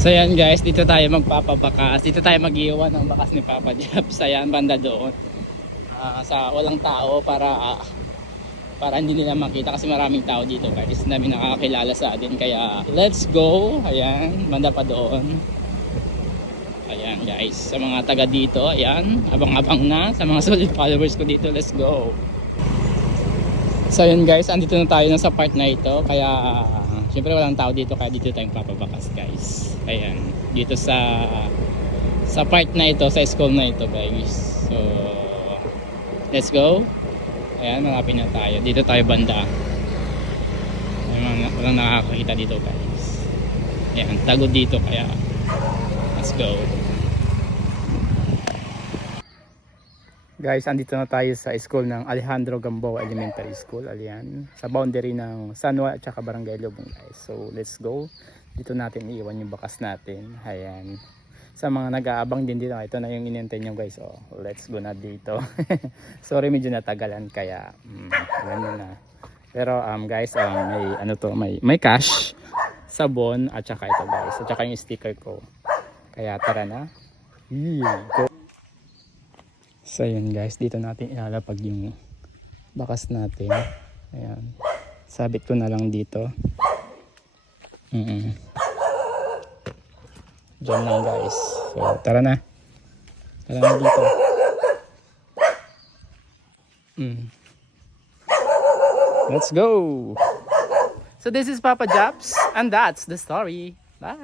So yan guys, dito tayo magpapabakas. Dito tayo mag-iwan ng bakas ni Papa Japs. Ayan, banda doon. Sa walang tao para hindi nila makita kasi maraming tao dito guys. Hindi namin nakakakilala sa atin. Kaya let's go. Ayan, banda pa doon. Ayan guys, sa mga taga dito, ayan, abang-abang na. Sa mga solid followers ko dito, let's go. So yun guys, andito na tayo sa part na ito. Kaya syempre walang tao dito, kaya dito tayong papabakas guys. Ayan, dito sa part na ito, sa school na ito guys. So let's go. Ayan, malapit na tayo. Dito tayo banda. Ayan, walang nakakakita dito guys. Ayan, tagod dito kaya let's go. Guys, andito na tayo sa school ng Alejandro Gamboa Elementary School. Ayan, sa boundary ng San Juan at saka Barangay Lubong guys. So let's go. Dito natin iiwan yung bakas natin. Ayan. Sa mga nag-aabang din dito, ito na yung inintay nyo guys. Oh, let's go na dito. Sorry, medyo natagalan kaya ganun na. Pero guys, may ano to, may cash, sabon at saka ito guys. At saka yung sticker ko. Kaya tara na. Go. So yun guys, dito natin ilalapag yung bakas natin. Ayan. Sabit ko na lang dito. Diyan lang guys. So tara na. Tara na dito. Let's go. So this is Papa Japs and that's the story. Bye.